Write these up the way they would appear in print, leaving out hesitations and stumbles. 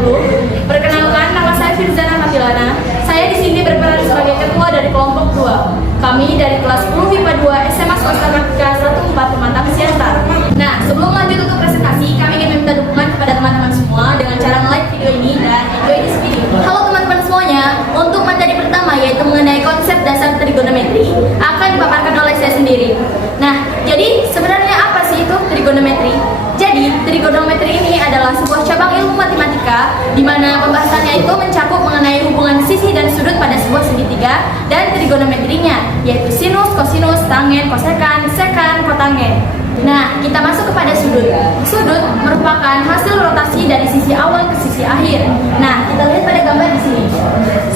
dahulu. Perkenalkan, nama saya Firzana Matilana. Saya di sini berperan sebagai ketua dari kelompok 2. Kami dari kelas 10 IPA 2 SMA Swasta Praktika 14 Pematang Siantar. Nah, sebelum lanjut untuk presentasi, kami ingin meminta dukungan kepada teman-teman semua dengan cara like video ini dan enjoy this video. Halo teman-teman semuanya, untuk materi pertama yaitu mengenai konsep dasar trigonometri akan dipaparkan oleh saya sendiri. Nah, jadi sebenarnya apa sih itu trigonometri? Jadi, trigonometri ini adalah sebuah cabang ilmu matematika di mana pembahasannya itu mencakup mengenai hubungan sisi dan sudut pada sebuah segitiga dan trigonometrinya, yaitu sinus, kosinus, tangen, kosekan, sekan, kotangen. Nah, kita masuk kepada sudut. Sudut merupakan hasil rotasi dari sisi awal ke sisi akhir. Nah, kita lihat pada gambar di sini.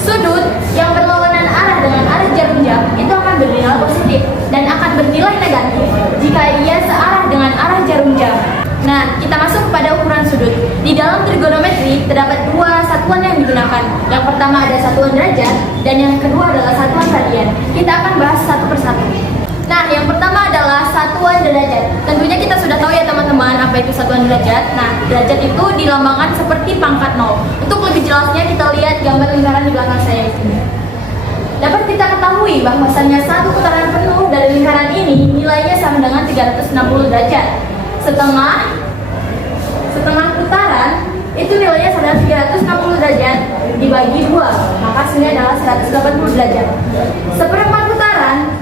Sudut yang berlawanan arah dengan arah jarum jam itu akan bernilai positif dan akan bernilai negatif jika ia searah dengan arah jarum jam. Nah, kita masuk kepada ukuran sudut. Di dalam trigonometri terdapat dua satuan yang digunakan. Yang pertama ada satuan derajat dan yang kedua adalah satuan radian. Kita akan bahas satu persatu. Nah, yang pertama adalah satuan derajat. Tentunya kita sudah tahu ya teman-teman apa itu satuan derajat. Nah, derajat itu dilambangkan seperti pangkat 0. Untuk lebih jelasnya kita lihat gambar lingkaran di belakang saya ini. Dapat kita ketahui bahwasannya satu putaran penuh dari lingkaran ini nilainya sama dengan 360 derajat. Setengah putaran itu nilainya sama dengan 360 derajat dibagi 2, maka hasilnya adalah 180 derajat. Seperempat putaran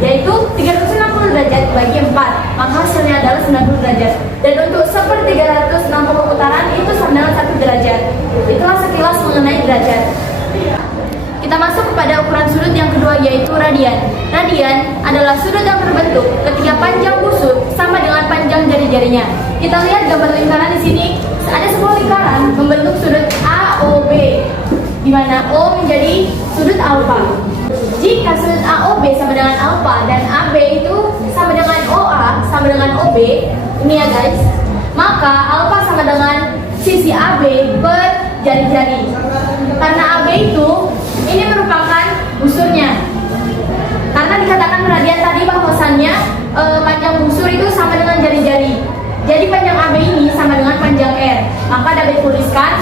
yaitu 360 derajat dibagi 4, maka hasilnya adalah 90 derajat. Dan untuk 1/360 putaran itu sama dengan 1 derajat. Itulah sekilas mengenai derajat. Kita masuk kepada ukuran sudut yang kedua yaitu radian. Radian adalah sudut yang terbentuk ketika panjang busur sama dengan panjang jari-jarinya. Kita lihat gambar lingkaran di sini. Ada sebuah lingkaran membentuk sudut AOB, di mana O menjadi sudut alfa. Jika sudut AOB sama dengan alfa dan AB itu sama dengan OA sama dengan OB, ini ya guys, maka alfa sama dengan sisi AB per jari-jari. Karena AB itu ini merupakan busurnya. Karena dikatakan radian tadi bahwasannya panjang busur itu sama dengan jari-jari. Jadi panjang AB ini sama dengan panjang R. Maka dapat dituliskan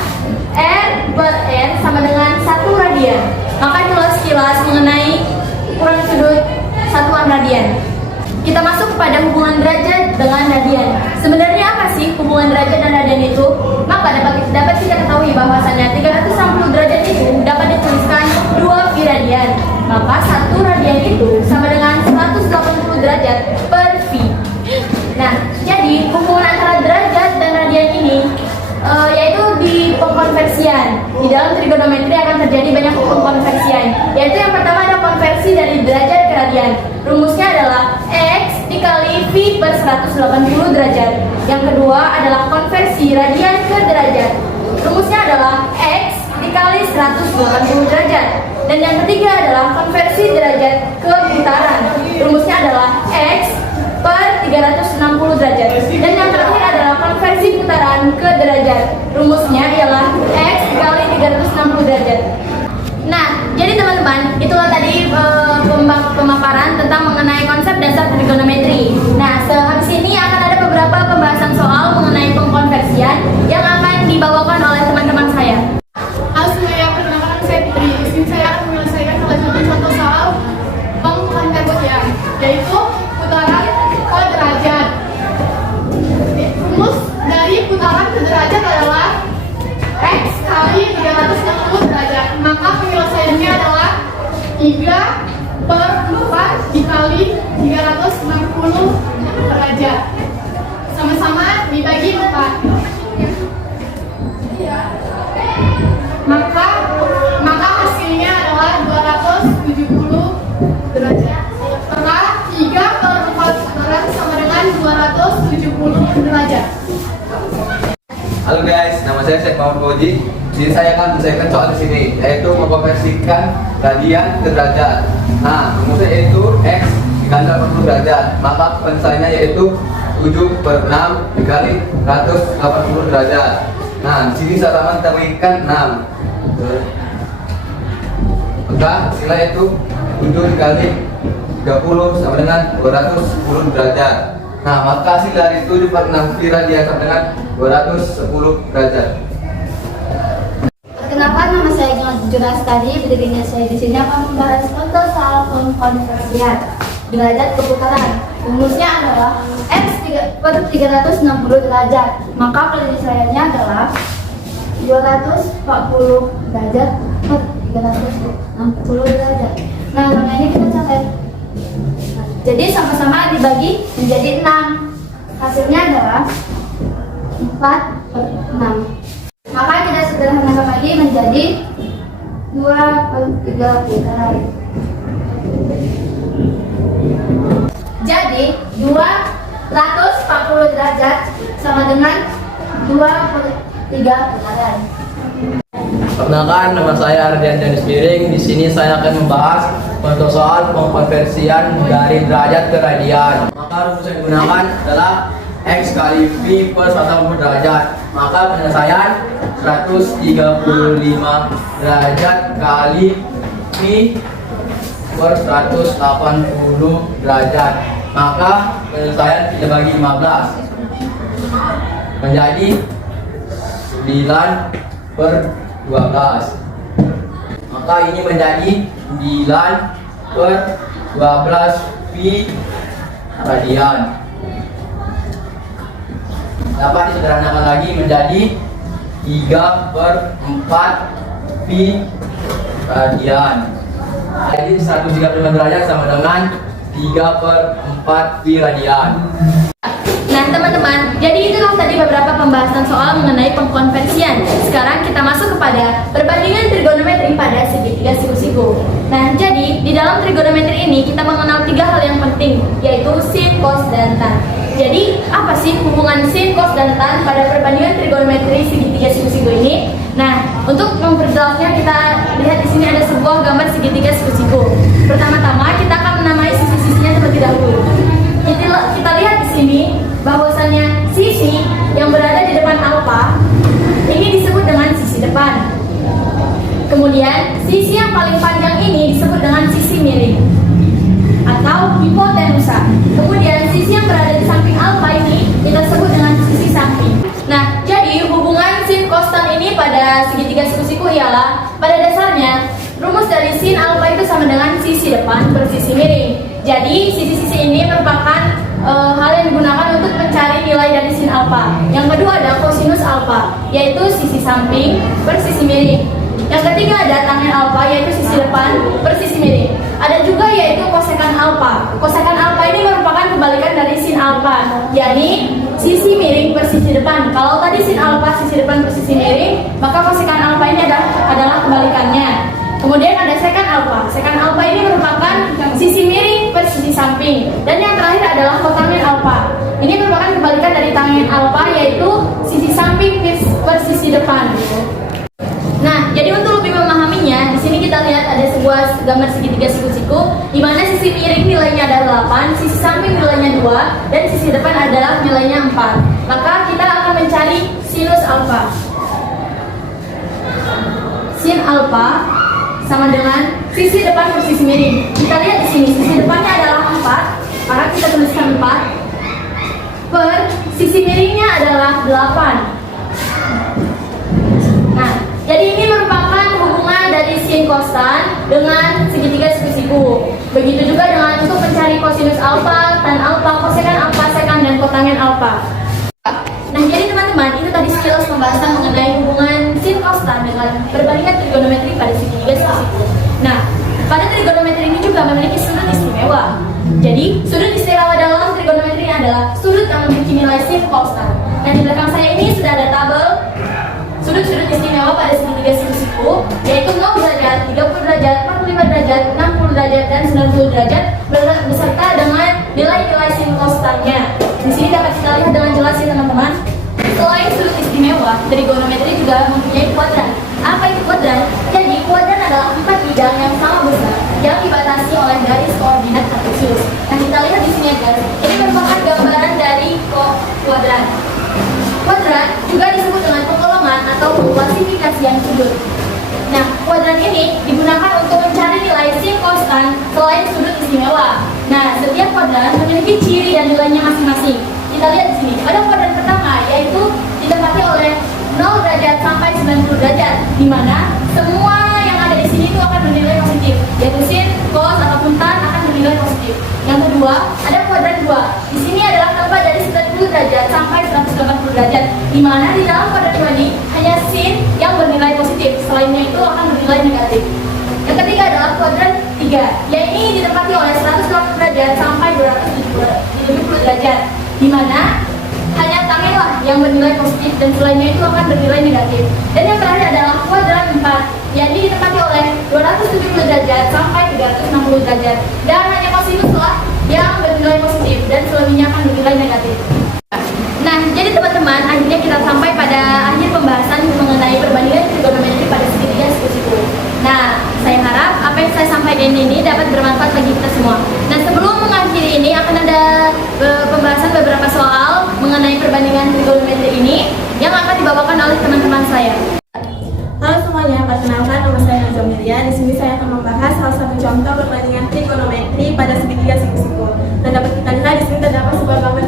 R per R sama dengan 1 radian. Maka itulah sekilas mengenai ukuran sudut satuan radian. Kita masuk kepada hubungan derajat dengan radian. Sebenarnya apa sih hubungan derajat dan radian itu? Maka dapat kita ketahui bahwasannya 360 derajat itu dapat dituliskan 2 pi radian. Maka 1 radian itu sama dengan 180 derajat per pi. Nah, jadi hubungan antara derajat dan radian ini yaitu di pengkonversian. Di dalam trigonometri akan terjadi banyak pengkonversian. Yaitu yang pertama ada konversi dari derajat ke radian. Rumusnya adalah X dikali V per 180 derajat. Yang kedua adalah konversi radian ke derajat. Rumusnya adalah X dikali 180 derajat. Dan yang ketiga adalah konversi derajat ke putaran. Rumusnya adalah X per 360 derajat. Dan yang terakhir adalah konversi putaran ke derajat. Rumusnya ialah X dikali 360 derajat. Nah, jadi teman-teman, itulah tadi pemaparan tentang mengenai konsep dasar trigonometri. Nah, sehabis ini akan ada beberapa pembahasan soal mengenai pengkonversian yang akan dibawakan oleh teman-teman saya. Halo semuanya, perkenalkan saya Putri. Di sini saya akan menyelesaikan salah satu contoh soal pengkonversian, yaitu putaran ke derajat. Rumus dari putaran ke derajat adalah X kali 360 derajat. Maka penyelesaiannya adalah 3 per 4 dikali 360 derajat. Sama-sama dibagi 4. Maka hasilnya adalah 270 derajat. Maka 3 per 4 putaran sama dengan 270 derajat. Halo guys, nama saya Syekh Muhammad Fauzi. Jadi saya akan menyelesaikan soal di sini, yaitu mengkonversikan radian ke derajat. Nah, rumusnya yaitu X dikali 80 derajat. Maka penyelesaiannya yaitu 7 per 6 dikali 180 derajat. Nah, di sini sama kita menginginkan 6. Maka hasilnya itu 7 dikali 30 sama dengan 210 derajat. Nah, maka hasil dari 7 per 6 pi radian sama dengan 210 derajat. Perkenalkan, nama saya Junas tadi. Berdirinya saya di sini akan membahas contoh soal pengkonversian derajat keputaran. Rumusnya adalah x per 360 derajat. Maka penyelesaiannya adalah 240 derajat per 360 derajat. Nah, ini kita catat. Jadi sama-sama dibagi menjadi 6. Hasilnya adalah 4 per 6. Maka kita sederhanakan lagi menjadi 2 per 3 putaran. Jadi 240 derajat sama dengan 2 per 3 putaran. Perkenalkan, nama saya Ardian Janis Miring. Di sini saya akan membahas contoh soal pengkonversian dari derajat ke radian. Maka rumus yang digunakan adalah x kali pi per 180 derajat. Maka penyelesaian 135 derajat kali pi per 180 derajat. Maka penyelesaian kita bagi 15 menjadi 9 per 12. Maka ini menjadi 9 per 12 pi radian. Dapat disederhanakan lagi menjadi 3 per 4 pi radian. Jadi 135 derajat sama dengan 3 per 4 pi radian. Nah teman-teman, jadi itulah tadi beberapa pembahasan soal mengenai pengkonversian. Sekarang kita masuk kepada perbandingan trigonometri pada segitiga siku-siku. Nah jadi di dalam trigonometri ini kita mengenal 3 hal yang penting, yaitu sin, cos, dan tan. Jadi apa sih hubungan sin, cos, dan tan pada perbandingan trigonometri segitiga siku-siku ini? Nah untuk memperjelasnya kita lihat di sini ada sebuah gambar segitiga siku-siku. Pertama-tama kita akan menamai sisi-sisinya terlebih dahulu. Kita lihat di sini bahwasannya sisi yang berada di depan alfa ini disebut dengan sisi depan. Kemudian sisi yang paling panjang ini disebut dengan sisi miring atau hipotenusa. Kemudian sisi yang berada di samping alfa ini kita sebut dengan sisi samping. Nah, jadi hubungan sin cos tan ini pada segitiga siku-siku ialah pada dasarnya rumus dari sin alfa itu sama dengan sisi depan per sisi miring. Jadi sisi-sisi ini merupakan hal yang digunakan untuk mencari nilai dari sin alfa. Yang kedua ada kosinus alfa, yaitu sisi samping per sisi miring. Yang ketiga ada tangen alfa, yaitu sisi depan per sisi miring. Ada juga yaitu kosekan alfa. Kosekan alfa ini merupakan kebalikan dari sin alfa, yakni sisi miring per sisi depan. Kalau tadi sin alfa sisi depan per sisi miring, maka kosekan alfa ini adalah kebalikannya. Kemudian ada sekan alfa. Sekan alfa ini merupakan sisi miring per sisi samping. Dan yang terakhir adalah kotangen alfa. Ini merupakan kebalikan dari tangen alfa, yaitu sisi samping per sisi depan. Nah, jadi untuk lebih memahaminya, di sini kita lihat ada sebuah gambar segitiga siku-siku, di mana sisi miring nilainya adalah 8, sisi samping nilainya 2, dan sisi depan adalah nilainya 4. Maka kita akan mencari sinus alfa. Sin alfa sama dengan sisi depan per sisi miring. Kita lihat di sini, sisi depannya adalah 4, maka kita tuliskan 4 per sisi miringnya adalah 8. Nah, jadi ini merupakan hubungan dari sin cos tan dengan segitiga siku-siku. Begitu juga dengan untuk mencari kosinus alfa, tan alfa, kosekan alfa, sekan, dan kotangen alfa. Nah, jadi teman-teman, itu tadi sekilas pembahasan mengenai hubungan sin cos tan dengan perbandingan trigonometri pada segitiga siku-siku. Nah, pada trigonometri ini juga memiliki sudut istimewa. Jadi, sudut istimewa dalam trigonometri adalah sudut yang memiliki nilai sin cos tan. Nah, di belakang saya ini sudah ada tabel sudut-sudut istimewa pada segitiga siku-siku, yaitu 0 derajat, 30 derajat, 45 derajat, 60 derajat, dan 90 derajat, beserta dengan nilai-nilai sin cos tan-nya. Di sini dapat kita lihat dengan jelas ya teman-teman. Selain sudut istimewa, trigonometri juga mempunyai kuadran. Apa itu kuadran? Jadi kuadran adalah 4 bidang yang sama besar yang dibatasi oleh garis koordinat kartesius. Nah, kita lihat di sini ya guys. Ini merupakan gambaran dari kuadran. Kuadran juga disebut dengan penggolongan atau klasifikasian sudut. Nah, kuadran ini digunakan untuk mencari nilai sin cos tan selain sudut istimewa. Nah, setiap kuadran memiliki ciri dan nilainya masing-masing. Kita lihat di sini. Pada kuadran pertama yaitu ditempati oleh 0 derajat sampai 90 derajat, di mana semua yang ada di sini itu akan bernilai positif, yaitu sin, cos ataupun tan akan bernilai positif. Yang kedua, ada kuadran 2. Di sini adalah tempat dari 90 derajat sampai 180 derajat, di mana di dalam kuadran 2 ini hanya sin yang bernilai positif, selainnya itu akan bernilai negatif. Yang ketiga adalah kuadran 3, yaitu ditempati oleh 180 derajat sampai 270 derajat, di mana hanya tangenlah yang bernilai positif dan selainnya itu akan bernilai negatif. Dan yang terakhir adalah kuadran 4, yang ditempati oleh 270 derajat sampai 360 derajat, dan hanya kosinuslah yang bernilai positif dan selebihnya akan bernilai negatif. Nah, jadi teman-teman, akhirnya kita sampai pada akhir pembahasan mengenai perbandingan trigonometri pada segitiga siku-siku. Nah, saya harap apa yang saya sampaikan ini dapat bermanfaat bagi kita semua. Nah, sebelum mengakhiri ini akan ada pembahasan beberapa soal mengenai perbandingan trigonometri ini yang akan dibawakan oleh teman-teman saya. Halo semuanya, perkenalkan nama saya Najwa Milia. Di sini saya akan membahas salah satu contoh perbandingan trigonometri pada segitiga siku-siku. Dan dapat kita lihat di sini terdapat sebuah gambar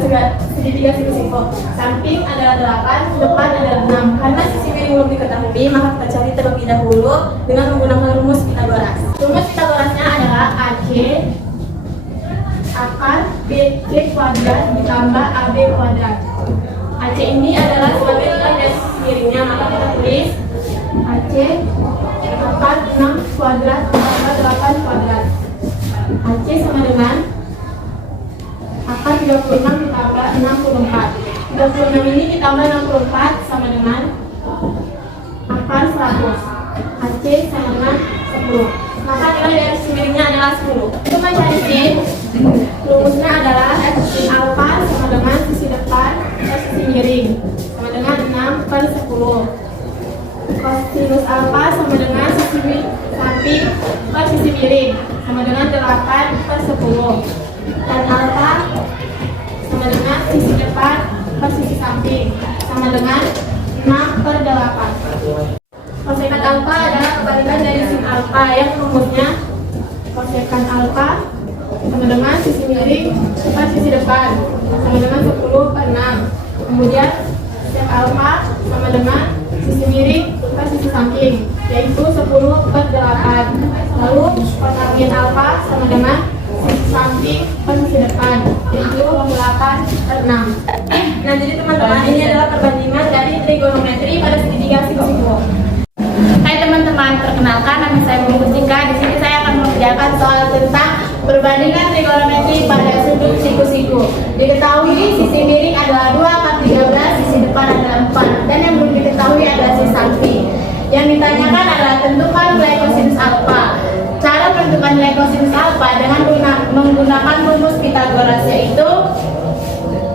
segitiga siku-siku. Samping adalah 8, depan adalah 6. Karena sisi miring belum diketahui, maka kita cari terlebih dahulu dengan menggunakan rumus Pythagoras. Rumus Pythagorasnya adalah AC akar BC kuadrat ditambah AB kuadrat. AC ini adalah sebagai nilai dari sisi miringnya, maka kita tulis AC akar 6 kuadrat ditambah 8 kuadrat. AC sama dengan akar 36 ditambah 64. 36 ini ditambah 64 sama dengan akar 100. AC sama dengan 10. Maka nilai dari sisi miringnya adalah 10. Untuk mencari sin, rumusnya adalah sin alfa sama dengan sisi depan per sisi miring sama dengan 6 per 10. Kosinus alfa sama dengan sisi samping per sisi miring sama dengan 8 per 10. Dan alfa sama dengan sisi depan per sisi samping sama dengan 6 per 8. Kosekan alfa adalah kebalikan dari sin alfa yang rumusnya kosekan alfa sama dengan sisi miring per sisi depan sama dengan 10 per 6. Kemudian sek alfa sama dengan sisi miring per sisi samping, yaitu 10 per 8. Lalu kotanggen alfa sama dengan sisi samping per sisi depan, yaitu 8 per 6. Nah, jadi teman-teman, ini adalah perbandingan dari trigonometri pada segitiga siku-siku. Hai teman-teman, perkenalkan nama saya Muhammad. Di sini saya akan mengerjakan soal tentang perbandingan trigonometri pada sudut siku-siku. Diketahui sisi miring adalah 2 akar 13, sisi depan adalah 4, dan yang belum diketahui adalah sisi samping. Yang ditanyakan adalah tentukan nilai kosinus alfa. Cara menentukan nilai kosinus alfa dengan menggunakan rumus Pythagoras, yaitu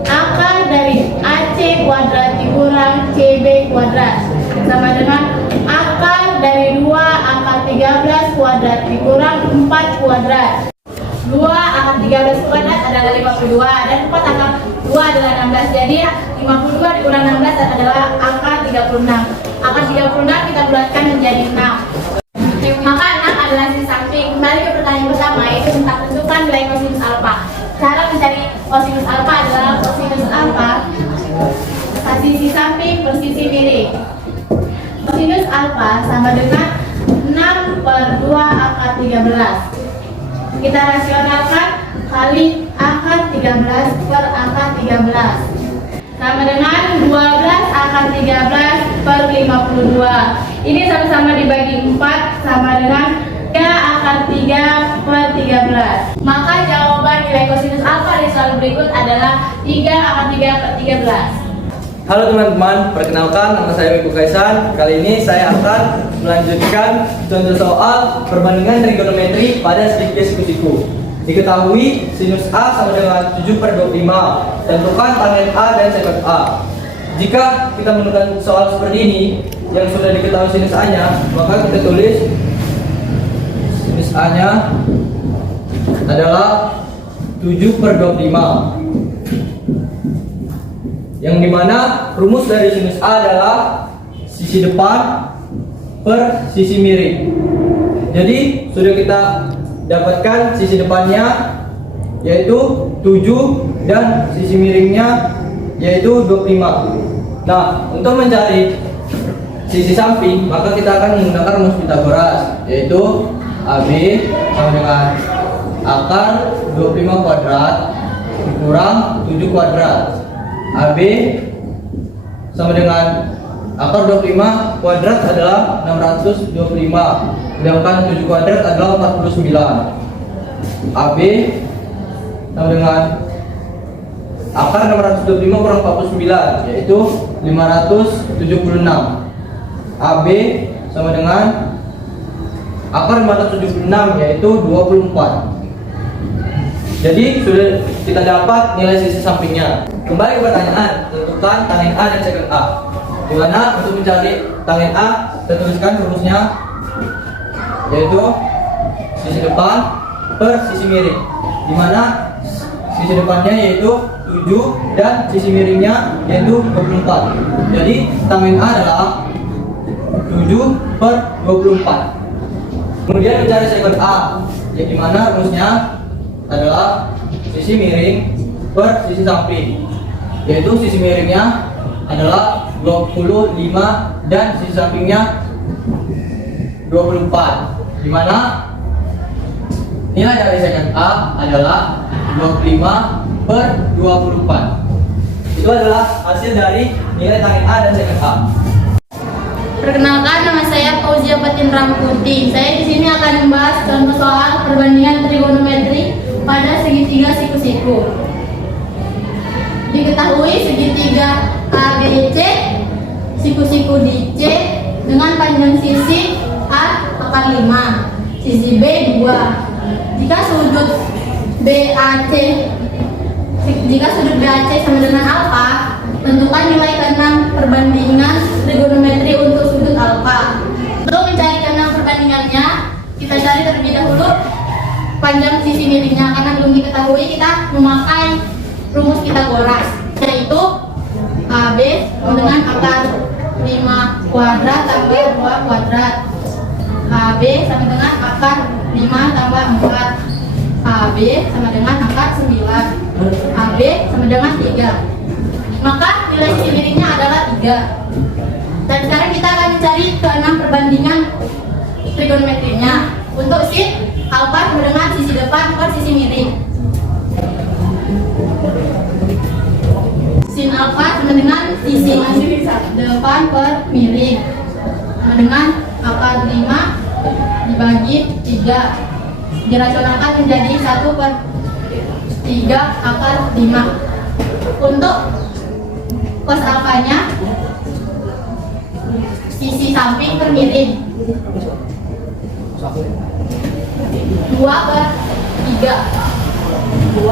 akar dari AC kuadrat dikurang CB kuadrat sama dengan akar dari 2 akar 13 kuadrat dikurang 4 kuadrat. 2 akar 13 kuadrat adalah 52 dan 4 akar 2 adalah 16. Jadi 52 dikurang 16 adalah akar 36. Akar 36 kita bulatkan menjadi 6. Maka 6 adalah sisi samping. Kembali ke pertanyaan pertama, yaitu tentang tentukan nilai kosinus alfa. Cara mencari kosinus alfa adalah kosinus alfa sisi samping per sisi miring. Kosinus alfa sama dengan 6 per 2 akar 13. Kita rasionalkan kali akar 13 per akar 13 sama dengan 12 akar 13 per 52. Ini sama-sama dibagi 4 sama dengan 3 akar 3 per 13. Maka jawaban nilai kosinus alfa di soal berikut adalah 3 akar 3 per 13. Halo teman-teman, perkenalkan nama saya Wiku Kaisan. Kali ini saya akan melanjutkan contoh soal perbandingan trigonometri pada segitiga siku-siku. Diketahui sinus A sama dengan 7 per 25. Tentukan tangen A dan sekant A. Jika kita menemukan soal seperti ini yang sudah diketahui sinus A-nya, maka kita tulis sinus A-nya adalah 7 per 25. Yang dimana rumus dari sinus A adalah sisi depan per sisi miring. Jadi sudah kita dapatkan sisi depannya yaitu 7 dan sisi miringnya yaitu 25. Nah, untuk mencari sisi samping maka kita akan menggunakan rumus Pythagoras, yaitu AB sama dengan akar 25 kuadrat dikurang 7 kuadrat. AB sama dengan akar 25 kuadrat adalah 625, sedangkan 7 kuadrat adalah 49. AB sama dengan akar 625 kurang 49 yaitu 576. AB sama dengan akar 576 yaitu 24. Jadi sudah kita dapat nilai sisi sampingnya. Kembali ke pertanyaan, tentukan tangen A dan seken A. Dimana untuk mencari tangen A, kita tuliskan rumusnya yaitu sisi depan per sisi miring. Dimana sisi depannya yaitu 7 dan sisi miringnya yaitu 24. Jadi tangen A adalah 7 per 24. Kemudian mencari seken A, yang dimana rumusnya adalah sisi miring per sisi samping, yaitu sisi miringnya adalah 25 dan sisi sampingnya 24, dimana nilai dari seken A adalah 25 per 24. Itu adalah hasil dari nilai tangen A dan seken A. Perkenalkan, nama saya Fauzia Fatin Ramputi. Saya di sini akan membahas contoh soal perbandingan trigonometri pada segitiga siku-siku. Diketahui segitiga ABC, siku-siku DC dengan panjang sisi A akar 5, sisi B 2. Jika sudut BAC sama dengan alfa, tentukan nilai keenam perbandingan trigonometri untuk sudut alfa. Untuk mencari keenam perbandingannya, kita cari terlebih dahulu panjang sisi miringnya, karena belum diketahui kita memakai rumus Pythagoras, yaitu AB dengan akar 5 kuadrat tambah 2 kuadrat. AB sama dengan akar 5 tambah 4. AB sama dengan akar 9. AB sama dengan 3. Maka nilai sisi miringnya adalah 3. Dan sekarang kita akan mencari keenam perbandingan trigonometrinya. Untuk sin alfa sama dengan sisi depan per sisi miring. Sin alfa sama dengan sisi depan per miring, sama dengan akar 5 dibagi 3. Dirasionalkan menjadi 1 per 3 akar 5. Untuk cos alfanya, sisi samping per miring 2 per 3. 2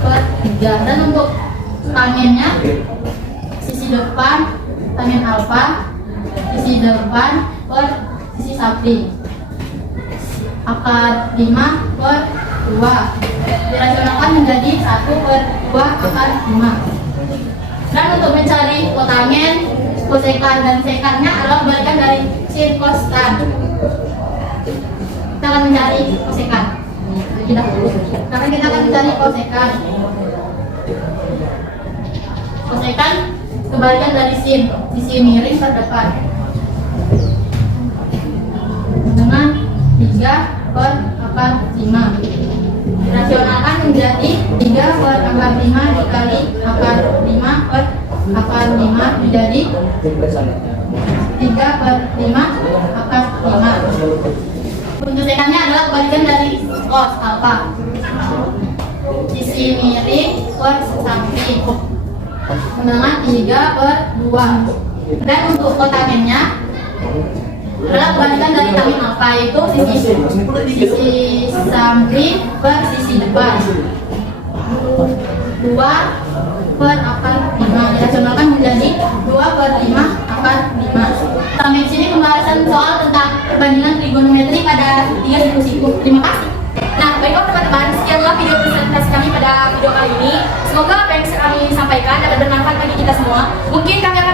per 3. Dan untuk tangennya, sisi depan tangen alfa, sisi depan per sisi samping akar 5 per 2. Dirasionalkan menjadi 1 per 2 akar 5. Dan untuk mencari kotangen, kosekan dan sekannya adalah balikan dari sin cos tan. Kita akan mencari kosekan terlebih dahulu, karena kita akan mencari kosekan. Kosekan kebalikan dari sin, sisi miring per depan, dengan 3 per akar 5. Dirasionalkan menjadi 3 per akar 5 dikali akar 5 per akar 5 menjadi 3 per 5 akar 5. Untuk sekannya adalah kebalikan dari cos alfa, sisi miring per samping, dengan 3 per 2. Dan untuk kotangennya adalah kebalikan dari tangen alfa, yaitu sisi samping per sisi depan, 2 per akar 5. Dirasionalkan menjadi 2 per 5 akar 5. Sampai sini pembahasan soal tentang perbandingan trigonometri pada tiga siku-siku. Terima kasih. Nah, baiklah teman-teman, sekianlah video presentasi kami pada video kali ini. Semoga apa yang kami sampaikan dapat bermanfaat bagi kita semua. Mungkin kami akan